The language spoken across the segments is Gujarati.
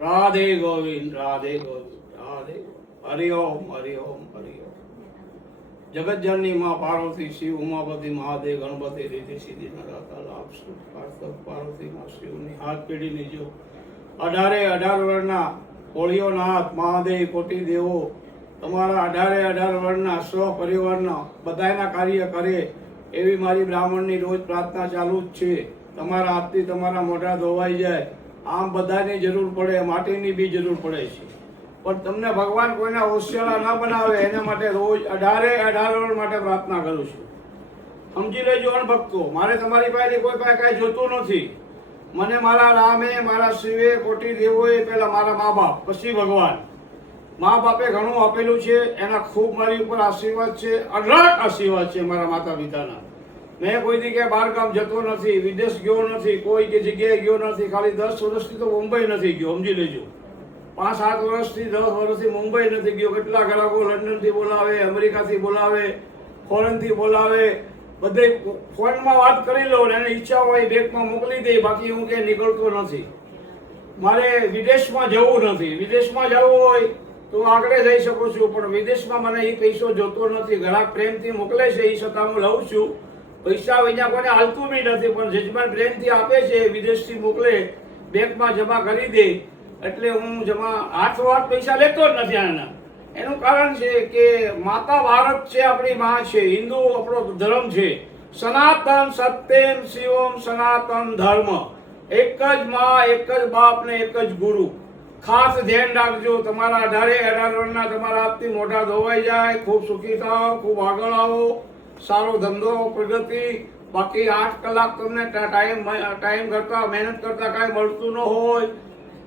રાધે ગોવિંદ રાધે ગોવિંદ રાધે હરિ ઓમ હરિ ઓમ હરિ ઓમ. જગતજનની માં પાર્વતી, શિવ ઉમાપતિ, મહાદેવ, ગણપતિ, રીતિ સિદ્ધિ નરાતા લાભ સુખ પાર્થવ પાર્વતી માં શિવની હાથ પેઢીની જો 18 વર્ષના હોળીઓનાથ મહાદેવ કોટી દેવો તમારા 18 વર્ષના સ્વ પરિવારના બધાના કાર્ય કરે એવી મારી બ્રાહ્મણની રોજ પ્રાર્થના ચાલુ જ છે. તમારા હાથથી તમારા મોઢા ધોવાઈ જાય. આમ બધાની જરૂર પડે, માટીની બી જરૂર પડે છે, પણ તમને ભગવાન કોઈના હોશિયાળા ના બનાવે એના માટે રોજ 18 વર્ષ માટે પ્રાર્થના કરું છું. સમજી લેજો અણભક્તો, મારે તમારી પાસે કોઈ પાસે કાંઈ જોતું નથી. મને મારા રામે, મારા શિવે, કોટી દેવોએ પહેલા મારા મા બાપ, પછી ભગવાન. મા બાપે ઘણું આપેલું છે, એના ખૂબ મારી ઉપર આશીર્વાદ છે, અઢળક આશીર્વાદ છે મારા માતા પિતાના. મેં કોઈ જગ્યાએ બહાર ગામ જતો નથી, વિદેશ ગયો નથી, કોઈ જગ્યાએ ગયો નથી. ખાલી 10 વર્ષથી તો મુંબઈ નથી ગયો. સમજી લેજો, 5-7 વર્ષથી 10 વર્ષથી મુંબઈ નથી ગયો. કેટલા ગ્રાહકો લંડનથી બોલાવે, અમેરિકાથી બોલાવે, ફોરેનથી બોલાવે, બધે ફોનમાં વાત કરી લો ને એને ઈચ્છા હોય બેગમાં મોકલી દે. બાકી હું ક્યાંય નીકળતો નથી. મારે વિદેશમાં જવું નથી. વિદેશમાં જવું હોય તો આગળ જઈ શકું છું, પણ વિદેશમાં મને એ પૈસો જોતો નથી. ગ્રાહક પ્રેમથી મોકલે છે, એ છતાં હું લઉં છું. પૈસા અહીંયા કોઈને હાલતું બી નથી, પણ જજમાન પ્રેમથી આપે છે, વિદેશથી મોકલે, બેંકમાં જમા કરી દે, એટલે હું જમા હાથોહાથ પૈસા લેતો જ નથી આના. એનું કારણ છે કે માતા ભારત છે, આપણી માં છે. હિન્દુ આપણો ધર્મ છે. સનાતન સત્યમ શિવમ સનાતન ધર્મ. એક જ માં, એક જ બાપ ને એક જ ગુરુ. ખાસ ધ્યાન રાખજો. તમારા 18 વર્ષના તમારા હાથથી મોઢા ધોવાઈ જાય. ખૂબ સુખી થાઓ, ખૂબ આગળ આવો, સારો ધંધો, પ્રગતિ. બાકી 8 કલાક તમને ટાઈમ કરતા, મહેનત કરતા કાંઈ મળતું ન હોય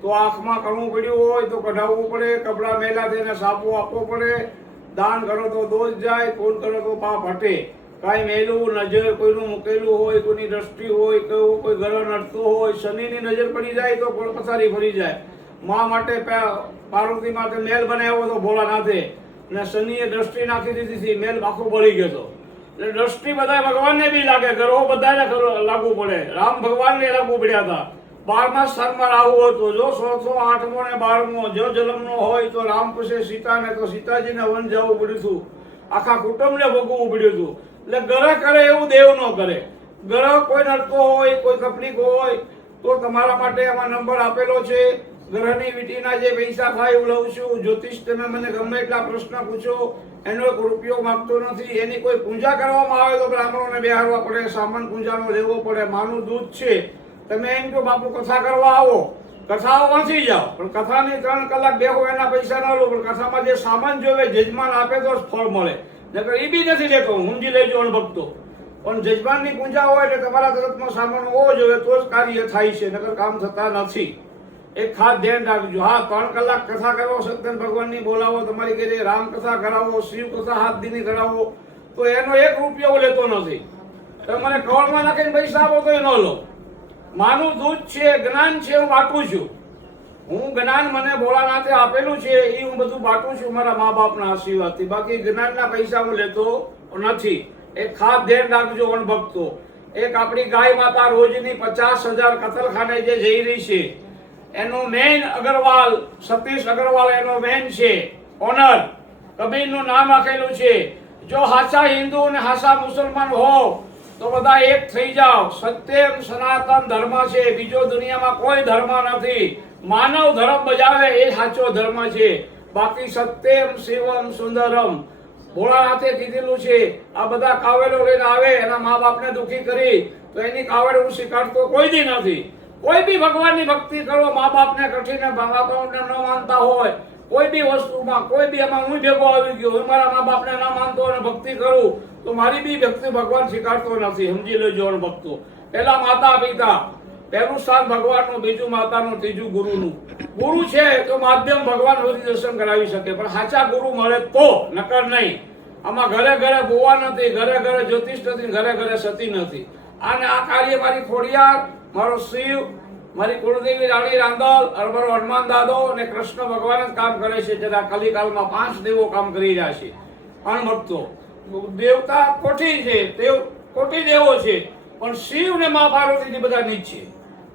તો આંખમાં કરવું પડ્યું હોય તો કઢાવવું પડે. કપડાં મેલા થઈને સાપો આપવો પડે. દાન કરો તો દોષ જાય, પૂન કરો તો પાપ હટે. કાંઈ મેલું નજર કોઈનું મૂકેલું હોય, કોઈની દ્રષ્ટિ હોય, કોઈ ગ્રહ નડતો હોય, શનિની નજર પડી જાય તો પથારી ફરી જાય. મા માટે પાર્વતી માટે મેલ બનાવ્યો તો ભોળાનાથે, અને શનિએ દ્રષ્ટિ નાખી દીધી હતી, મેલ આખો બળી ગયો હતો. એટલે દ્રષ્ટિ બધા ભગવાનને બી લાગે, ગ્રહો બધાને લાગુ પડે. રામ ભગવાનને લાગુ પડ્યા હતા. 12મા સ્થાનમાં રાહુ હતો. જો 100, 8મો ને 12મો જો જન્મનો હોય તો રામ પછી સીતાને, તો સીતાજીને વન જવું પડ્યું હતું. આખા કુટુંબને ભોગવવું પડ્યું હતું. એટલે ગ્રહ કરે એવું દેવ ન કરે. ગ્રહ કોઈ નડતો હોય, કોઈ તકલીફ હોય તો તમારા માટે આમાં નંબર આપેલો છે. ગ્રહની વીટીના જે પૈસા થાય એવું લઉં છું. જ્યોતિષ તમે મને ગમે એટલા પ્રશ્ન પૂછો, એનો એક રૂપિયો માંગતો નથી. એની કોઈ પૂજા કરવામાં આવે તો બ્રાહ્મણોને બેહારવા પડે, સામાન પૂજાનો લેવો પડે. માનું દૂધ છે. તમે એમ કહો બાપુ કથા કરવા આવો, કથાઓ વાંચી જાઓ, પણ કથાની 3 કલાક બેહો એના પૈસા ન લો. પણ કથામાં જે સામાન જોવે જજમાન આપે તો ફળ મળે, નકર એ બી નથી લેતો. સમજી લેજો અણભક્તો. પણ જજમાનની પૂજા હોય એટલે તમારા તરફનો સામાન હોવો જોઈએ તો જ કાર્ય થાય છે, નકર કામ થતા નથી. એક ખાસ ધ્યાન રાખજો. હા, 3 કલાક કથા કરો, સત્યન ભગવાનની બોલાવો, તમારી ઘરે રામ કથા કરાવો, શિવ કથા 7 દિનની કરાવો, તો એનો 1 રૂપિયો લેતો નથી. તમે મને કવરમાં નાખીને પૈસા આપો તો એ ન લો. માનું દૂધ છે, જ્ઞાન છે, હું બાટું છું. હું જ્ઞાન મને ભોળાનાથે આપેલું છે, એ હું બધું બાટું છું મારા મા બાપના આશીર્વાદથી. બાકી જ્ઞાનના પૈસા હું લેતો નથી. એક ખાસ ધ્યાન રાખજો અણભક્તો. એક આપણી ગાય માતા રોજની 50,000 કતલખાને જે જઈ રહી છે, એનો મેન અગ્રવાલ, સતીશ અગ્રવાલ એનો મેન છે, ઓનર. કબીરનું નામ રાખેલું છે. જો હાચા હિન્દુ અને હાચા મુસલમાન હો તો બધા એક થઈ જાઓ. સત્યમ સનાતન ધર્મ છે, બીજો દુનિયામાં કોઈ ધર્મ નથી. માનવ ધર્મ બજાવે એ સાચો ધર્મ છે. બાકી સત્યમ શિવમ સુંદરમ ભોળાનાથે કીધેલું છે. આ બધા કાવેલો લઈને આવે, એના મા બાપને દુઃખી કરી, તો એની કાવડ હું સ્વીકારતો કોઈ દી નથી. કોઈ બી ભગવાનની ભક્તિ કરો, મા બાપને કઠીને મા બાપને ન માનતા હોય, કોઈ બી વસ્તુમાં, કોઈ બી એમાં હું ભેગો આવી ગયો, હું મારા મા બાપને ના માનતો અને ભક્તિ કરું તો મારી બી ભક્તિ ભગવાન સ્વીકારતો નથી. સમજી લેજો ભક્તો. પહેલા માતા પિતા, પહેલું સ્થાન ભગવાનનું, બીજું માતાનું, ત્રીજું ગુરુનું. ગુરુ છે તો માધ્યમ ભગવાન સુધી દર્શન કરાવી શકે, પણ સાચા ગુરુ મળે તો, નકર નહીં. આમાં ઘરે ઘરે બોવા નથી, ઘરે ઘરે જ્યોતિષ નથી, ઘરે ઘરે સતી નથી. અને આ કાર્ય મારી ખોડિયાર, મારો શિવ, મારી કુળદેવી રાણી રાંદલ, મારો હનુમાન દાદો અને કૃષ્ણ ભગવાન જ કામ કરે છે. જેના કલિકાલમાં 5 દેવો કામ કરી રહ્યા છે. અણભક્તો, દેવતા કોટી છે, કોટી દેવો છે, પણ શિવ ને મા પાર્વતીની બધા નીચ છે.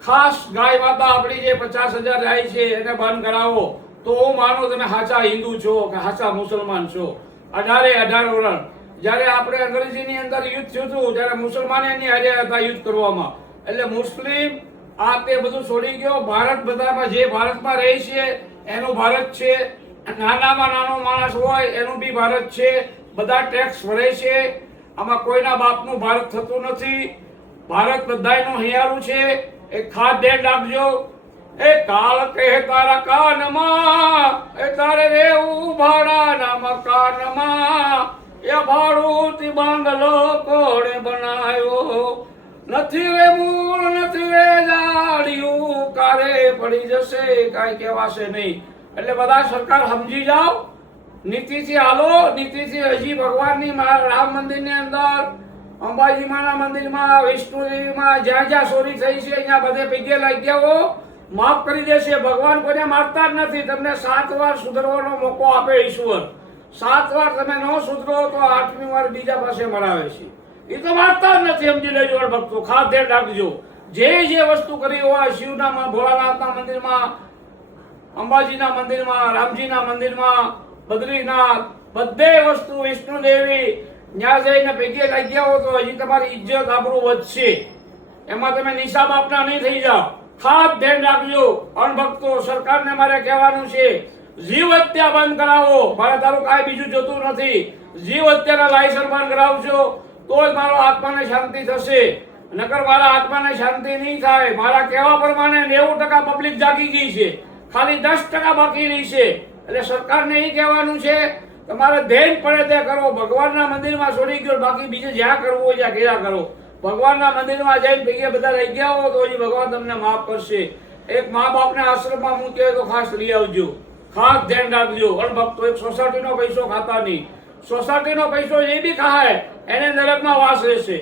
ખાસ ગાય માતા આપણી જે 50,000 જાય છે એને બંધ કરાવો તો હું માનું તમે સાચા હિન્દુ છો કે સાચા મુસલમાન છો. 18 વર્ષ જ્યારે આપણે અંગ્રેજીની અંદર યુદ્ધ થયું હતું ત્યારે મુસલમાન એની હારે હતા યુદ્ધ કરવામાં. એટલે મુસ્લિમ આ તે બધું છોડી ગયો. ભારત બધામાં જે ભારતમાં રહે છે એનું ભારત છે. નાનામાં નાનો માણસ હોય એનું બી ભારત છે. બધા ટેક્સ ભરે છે. આમાં કોઈના બાપનું ભારત થતું નથી. ભારત બધાયનું હિયારું છે. એ ખાસ ધ્યાન રાખજો. એ કાળ કહે તારા કાનમાં એ તારે રેવું ભાડાના મકાનમાં. એ ભાડું બંગલો કોણે બનાવ્યો નથી રે મૂળ નથી રે જાડિયું કારે પડી જશે કાંઈ કહેવાશે નહીં. એટલે બધા સરકાર સમજી જાઓ, નીતિથી હાલો. નીતિથી હજી ભગવાનની રામ મંદિરની અંદર, અંબાજી માના મંદિરમાં, વિષ્ણુદેવીમાં જ્યાં જ્યાં ચોરી થઈ છે અહીંયા બધે પૈગે લાગ્યાઓ માફ કરી દેશે. ભગવાન કોઈને મારતા જ નથી. તમને 7 વાર સુધરવાનો મોકો આપે ઈશ્વર. 7 વાર તમે ન સુધરો તો 8મી વાર બીજા પાસે મરાવે છે. એ તો મારતા જ નથી. સમજી લેજો ભક્તો, ખાસ ધ્યાન રાખજો. જે વસ્તુ કરી હોય શિવના ભોળાનાથના મંદિરમાં, અંબાજીના મંદિરમાં, રામજીના મંદિરમાં, બદ્રીનાથ, બધે વસ્તુ વિષ્ણુ દેવી ત્યાં જઈને પૈકી લાગ્યા હો તો હજી તમારી ઇજ્જત આબરૂ વધશે. એમાં તમે નિશા બાપના નહીં થઈ જાઓ. ખાસ ધ્યાન રાખજો. અણભક્તો, સરકારને મારે કહેવાનું છે જીવ હત્યા બંધ કરાવો. મારે તારું કાંઈ બીજું જોતું નથી. જીવ હત્યાના લાયસન્સ બંધ કરાવજો તો જ મારો આત્માને શાંતિ થશે. નકર મારા આત્માને શાંતિ નહીં થાય. મારા કહેવા પ્રમાણે 90% પબ્લિક જાગી ગઈ છે, ખાલી 10% બાકી રહી છે. એટલે સરકારને એ કહેવાનું છે તમારે ધ્યાન પડે તે કરો. ભગવાનના મંદિરમાં છોડી ગયો, બાકી બીજે જ્યાં કરવું હોય ત્યાં કર્યા કરો. ભગવાનના મંદિરમાં જઈને ભેગા બધા રહી ગયા હો તો હજી ભગવાન તમને માફ કરશે. એક મા બાપને આશ્રમમાં મૂકે તો ખાસ લઈ આવજો. ખાસ ધ્યાન રાખજો. અણભક્તો એક સોસાયટીનો પૈસો ખાતા નહીં. સોસાયટીનો પૈસો જે બી ખાય એને નરકમાં વાસ રહેશે.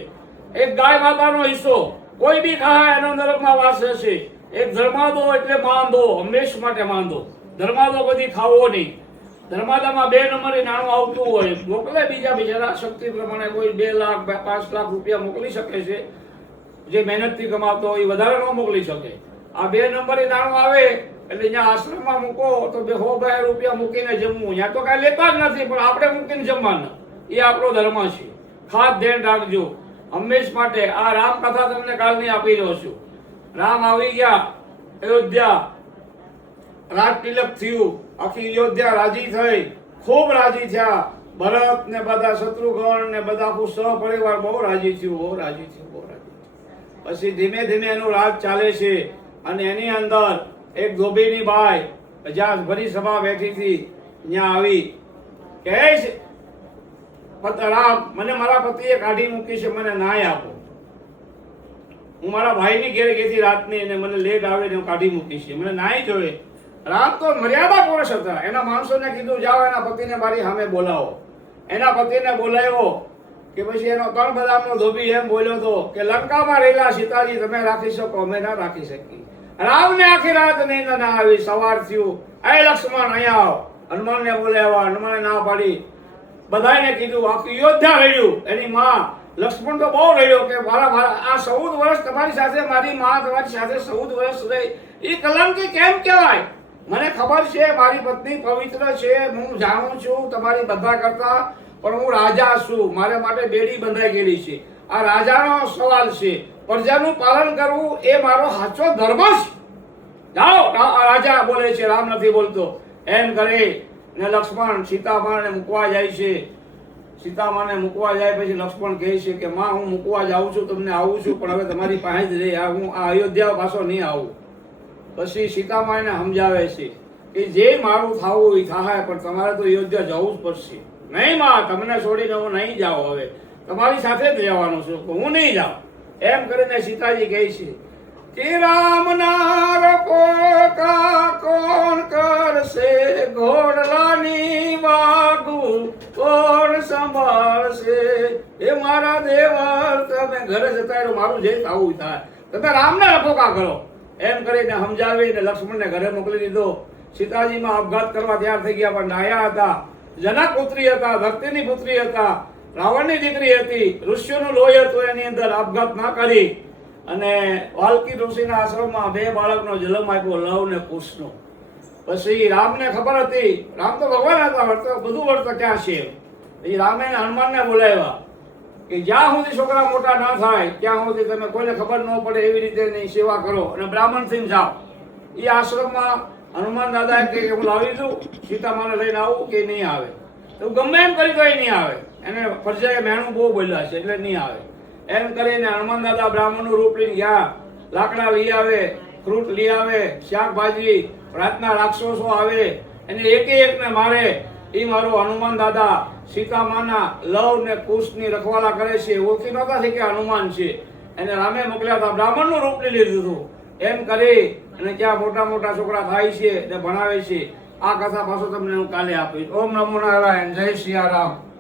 એક ગાય માતાનો હિસ્સો કોઈ બી ખાય એનો નરકમાં વાસ રહેશે. એક ધર્માદો એટલે માંદો, હંમેશ માટે માંદો. ધર્માદો કદી ખાવો નહીં. ધર્માદામાં 2 નંબરે નાણું આવતું હોય મોકલે બીજા બિચારા શક્તિ પ્રમાણે. કોઈ 2 લાખ 5 લાખ રૂપિયા મોકલી શકે છે. જે મહેનતથી કમાતો હોય એ વધારે ન મોકલી શકે. આ 2 નંબરે નાણું આવે એટલે જ્યાં આશ્રમમાં મૂકો તો 100 રૂપિયા મૂકીને જમવું. ત્યાં તો કાંઈ લેતા જ નથી પણ આપણે મૂકીને જમવાના. એ આપણો ધર્મ છે. ખાસ ધ્યાન રાખજો હંમેશ માટે. આ રામકથા તમને કાલની આપી રહ્યો છું. રામ આવી ગયા અયોધ્યા, રાજ તિલક થયું, આખી અયોધ્યા રાજી થઈ, ખૂબ રાજી થયા. ભરત ને બધા શત્રુઘ્ન ને બધા આખું સહપરિવાર બહુ રાજી થયું, બહુ રાજી થયું, બહુ રાજી થયું. પછી ધીમે ધીમે એનું રાજ ચાલે છે. અને એની અંદર એક ધોબીની બાઈ જ્યાં ભરી સભા બેઠી હતી ત્યાં આવી કહે છે રામ મને મારા પતિએ કાઢી મૂકી છે, મને ન્યાય આપો. હું મારા ભાઈની ઘેર ગઈ રાતની અને મને લેટ આવે ને કાઢી મૂકી છે, મને ન્યાય જોઈએ. રામ તો મર્યાદા પુરુષ હતા. એના માણસોને કીધું જાઓ એના પતિને મારી સામે બોલાવો. એના પતિને બોલાવ્યો કે પછી એનો 3 બદામનો ધોબી એમ બોલ્યો હતો કે લંકામાં રહેલા સીતાજી તમે રાખી શકો, અમે ના રાખી શકીએ. રામને આખી રાત નીંદ ના આવી. સવાર થયું, એ લક્ષ્મણ અહીંયા આવો. હનુમાનને બોલાવ્યા, હનુમાને ના પાડી. બધાને કીધું, આખું અયોધ્યા રહ્યું. એની માં લક્ષ્મણ તો બહુ રહ્યો કે મારા આ 14 વર્ષ તમારી સાથે, મારી માં તમારી સાથે 14 વર્ષ રહી. એ કલંકી કેમ કહેવાય? મને ખબર છે મારી પત્ની પવિત્ર છે, હું જાણું છું તમારી બધા કરતા, પણ હું રાજા છું. મારા માટે બેડી બંધાઈ ગયેલી છે. આ રાજાનો સવાલ છે. પ્રજાનું પાલન કરવું એ મારો સાચો ધર્મ છે. જાઓ. રાજા બોલે છે, રામ નથી બોલતો. એમ કરે ને લક્ષ્મણ સીતામાને મૂકવા જાય છે. સીતામાને મૂકવા જાય પછી લક્ષ્મણ કહે છે કે માં હું મૂકવા જાઉં છું, તમને આવું છું, પણ હવે તમારી પાસે જ રહી. હું આ અયોધ્યા પાછો નહીં આવું. પછી સીતામા એને સમજાવે છે કે જે મારું થવું એ થાય, પણ તમારે તો અયોધ્યા જવું જ પડશે. નહીં માં, તમને છોડીને હું નહીં જાઉં. હવે તમારી સાથે જ રહેવાનું છું, હું નહીં જાઉં. એમ કરીને સીતાજી કહે છે કે રામ નાર કોણ કરશે, ઘોડલાની વાગુ કોણ સંભાળશે. એ મારા દેવર તમે ઘરે જતા રહ્યો, મારું જે થવું થાય, તમે રામને રખોકા કરો. એમ કરીને સમજાવીને લક્ષ્મણને ઘરે મોકલી દીધો. સીતાજીમાં આપઘાત કરવા તૈયાર થઈ ગયા, પણ ડાયા હતા. જનક પુત્રી હતા, ધરતીની પુત્રી હતા, રાવણની દીકરી હતી. ઋષિઓનું લોહી હતું એની અંદર. આપઘાત ના કરી અને વાલ્કી ઋષિના આશ્રમમાં 2 બાળકનો જન્મ આપ્યો, લવ ને કુશનો. પછી રામને ખબર હતી, રામ તો ભગવાન હતા, વર્ત બધું વર્ત ક્યાં છે. એ રામે હનુમાનને બોલાવ્યા કે જ્યાં સુધી છોકરા મોટા ન થાય ત્યાં સુધી તમે કોઈને ખબર ન પડે એવી રીતે એની સેવા કરો અને બ્રાહ્મણ થઈને જાઓ. એ આશ્રમમાં હનુમાન દાદાએ કે હું લાવી દઉં, સીતામાને લઈને આવું કે નહીં આવે. તો ગમે એમ કરી તો એ નહીં આવે. એને ફરજિયાત મેણું બહુ બોલ્યા છે એટલે નહીં આવે. એમ કરીને હનુમાન દાદા બ્રાહ્મણનું રૂપ લઈને ગયા. લાકડા લઈ આવે, ફ્રૂટ લઈ આવે, શાકભાજી, રાતના રાક્ષસો આવે એને એકે એકને મારે. એ મારો હનુમાન દાદા સીતામાના લવ ને કુશની રખવાલા કરે છે. ઓળખી નહોતા થઈ કે હનુમાન છે. એને રામે મોકલ્યા હતા, બ્રાહ્મણનું રૂપ લઈ લીધું હતું. એમ કરી અને ત્યાં મોટા મોટા છોકરા થાય છે ને ભણાવે છે. આ કથા પાછો તમને હું કાલે આપીશ. ઓમ નમો નારાયણ, જય સિયારામ.